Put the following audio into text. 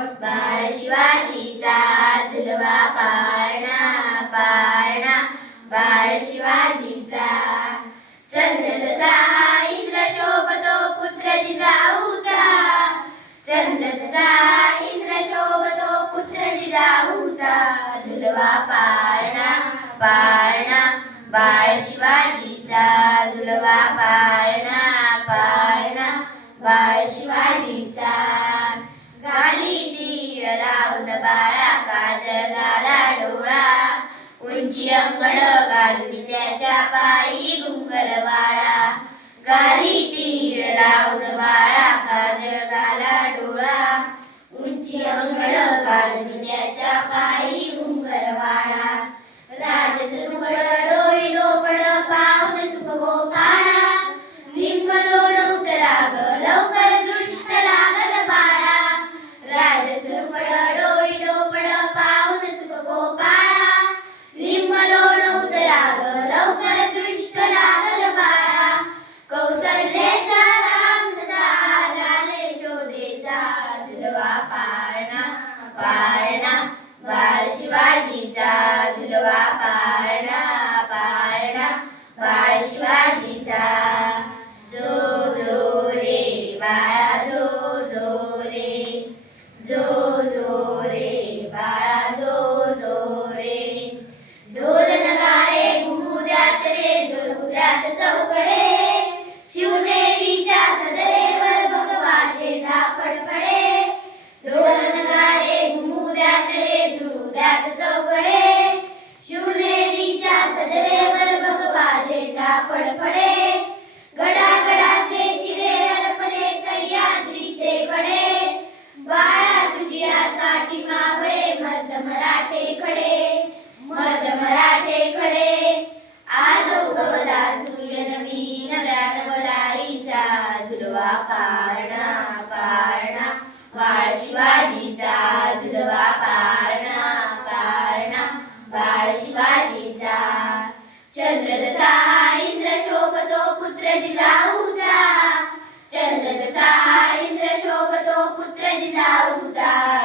बाळ शिवाजीचा झुलवा पाळणा पाळणा बाळ शिवाजीचा. चंद्र जसा इंद्र शोभतो पुत्र जिजाऊचा. चंद्र जसा इंद्र शोभतो पुत्र जिजाऊचा. झुलवा पाळणा पाळणा बाळ शिवाजीचा. झुलवा पाळणा पाळणा बाळ शिवाजीचा. घाली तीळ लावून बाळा काजळ घाला डोळा. उंची अंगड घालून त्याच्या पायी घुंगर वाळा. घाली तीळ लावून बाळा काजळ घाला डोळा. उंची अंगड घालून त्याच्या पायी घुंगर वाळा. राजसरुपड डोई डोपड पाहून सुख गोपाळा. लिंब लोड उतराग लवकर दृष्ट लागल बाळा. राजसरुपड डोई डोपड पाहून सुख गोपाळा. लिंब लोड उतराग लवकर दृष्ट लागल बाळा. कौसल्याचा राम तसा झाले शोधेचा. झुलवा पाळणा पाळणा बाळ शिवाजीचा. झुलवा पाळणा पाळणा बाळ शिवाजीचा. जो जो रे बाळा जो जो रे. जो जो रे बाळा जो जो रे. ढोल नगारे घुमू द्यात रे झुलू द्यात चौकडे. शिवनेरीच्या सदरेवर भगवा झेंडा फडफडे. ढोल नगारे घुमू द्यात रे झुलू द्यात चौकडे. शिवनेरीच्या सदरेवर भगवा झेंडा फडफडे. गडागडाचे चिरे अर्पणे सह्याद्रीचे कडे. बाळा तुझ्यासाठी मावळे मर्द मराठे खडे. मर्द मराठे खडे. आज उगवला सूर्य नवी नव्या नवलाईचा. झुलवा पाळणा पाळणा बाळ शिवाजीचा. झुलवा पाळणा पाळणा बाळ शिवाजीचा. चंद्र जसा इंद्र शोभतो पुत्र जिजाऊचा. चंद्र जसा इंद्र शोभतो पुत्र जिजाऊचा.